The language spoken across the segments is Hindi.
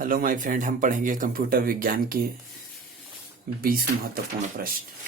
हेलो माय फ्रेंड, हम पढ़ेंगे कंप्यूटर विज्ञान के 20 महत्वपूर्ण प्रश्न।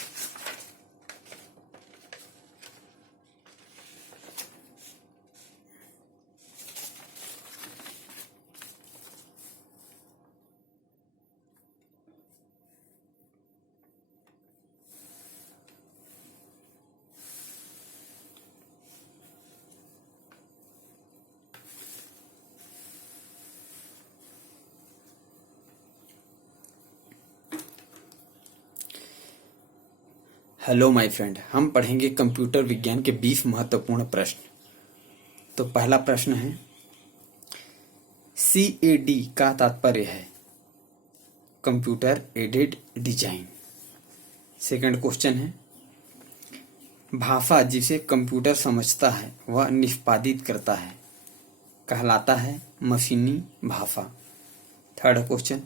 हेलो माय फ्रेंड, हम पढ़ेंगे कंप्यूटर विज्ञान के 20 महत्वपूर्ण प्रश्न। तो पहला प्रश्न है, CAD का तात्पर्य है computer aided design. Second question है, भाषा जिसे कंप्यूटर समझता है वह निष्पादित करता है कहलाता है मशीनी भाषा। थर्ड क्वेश्चन,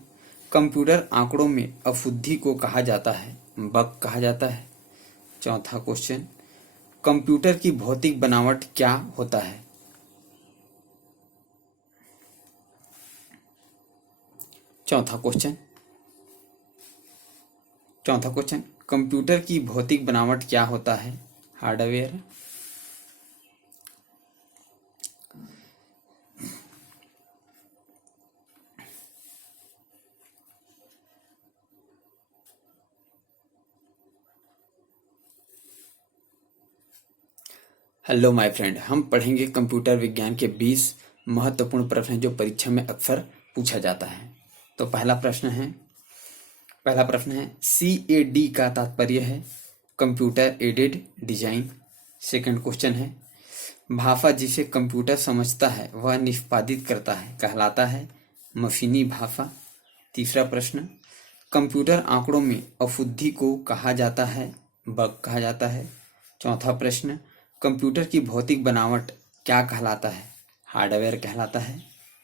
कंप्यूटर आंकड़ों में अशुद्धि को कहा जाता है बग कहा जाता है। चौथा क्वेश्चन, कंप्यूटर की भौतिक बनावट क्या होता है? चौथा क्वेश्चन, कंप्यूटर की भौतिक बनावट क्या होता है? हार्डवेयर। हेलो माय फ्रेंड, हम पढ़ेंगे कंप्यूटर विज्ञान के 20 महत्वपूर्ण प्रश्न जो परीक्षा में अक्सर पूछा जाता है। तो पहला प्रश्न है CAD का तात्पर्य है computer aided design. Second question है, भाषा जिसे कंप्यूटर समझता है वह निष्पादित करता है कहलाता है मशीनी भाषा। तीसरा प्रश्न, कंप्यूटर आंकड़ों में अशुद्धि को कहा जाता है बग कहा जाता है। चौथा प्रश्न, कंप्यूटर की भौतिक बनावट क्या कहलाता है? हार्डवेयर कहलाता है।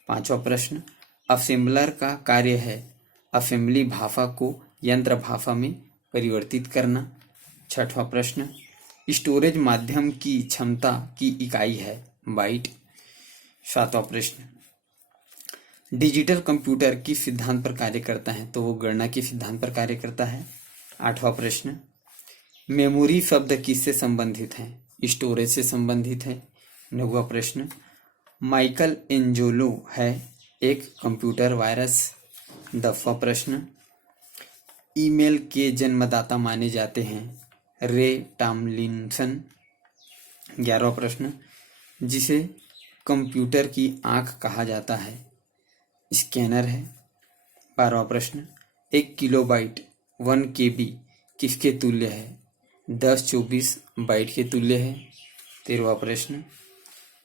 पांचवा प्रश्न, असेंबलर का कार्य है असेंबली भाषा को यंत्र भाषा में परिवर्तित करना। छठवां प्रश्न, स्टोरेज माध्यम की क्षमता की इकाई है बाइट। सातवां प्रश्न, डिजिटल कंप्यूटर किस सिद्धांत पर कार्य करता है? तो वो गणना के सिद्धांत पर कार्य करता है। आठवां प्रश्न, मेमोरी शब्द किससे संबंधित है? स्टोरेज से संबंधित है। नौवां प्रश्न, माइकल एंजेलो है एक कंप्यूटर वायरस। 10वां प्रश्न, ईमेल के जन्मदाता माने जाते हैं रे टॉमलिंसन। 11वां प्रश्न, जिसे कंप्यूटर की आंख कहा जाता है स्कैनर है। 12वां प्रश्न, 1 किलोबाइट 1 KB किसके तुल्य है? 1024 बाइट के तुल्य है। 13वां प्रश्न,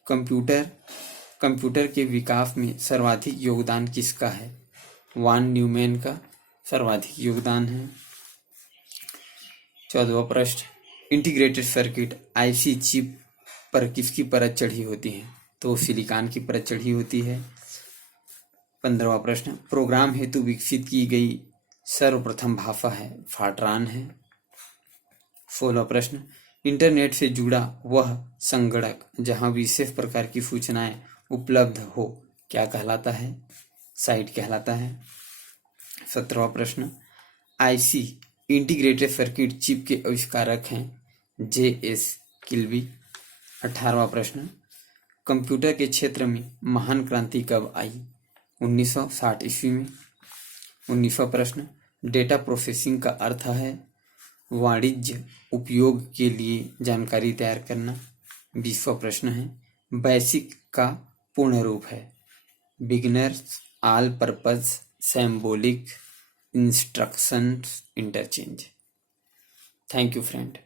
कंप्यूटर के विकास में सर्वाधिक योगदान किसका है? वान न्यूमैन का सर्वाधिक योगदान है। 14वां प्रश्न, इंटीग्रेटेड सर्किट IC चिप पर किसकी परत चढ़ी होती है? तो सिलिकॉन की परत चढ़ी होती है। 15वां प्रश्न, प्रोग्राम हेतु विकसित की गई सर्वप्रथम भाषा है फाट्रान है। 16वां प्रश्न, इंटरनेट से जुड़ा वह संगणक जहां विशेष प्रकार की सूचनाएं उपलब्ध हो क्या कहलाता है? साइट कहलाता है। 17वां प्रश्न, IC इंटीग्रेटेड सर्किट चिप के आविष्कारक हैं JS किल्बी। 18वां प्रश्न, कंप्यूटर के क्षेत्र में महान क्रांति कब आई? 1960 ईस्वी में। 19वां प्रश्न, डेटा प्रोसेसिंग का अर्थ है वाणिज्य उपयोग के लिए जानकारी तैयार करना। 20वां प्रश्न है, बेसिक का पूर्ण रूप है beginners all purpose symbolic instructions interchange. Thank you friend.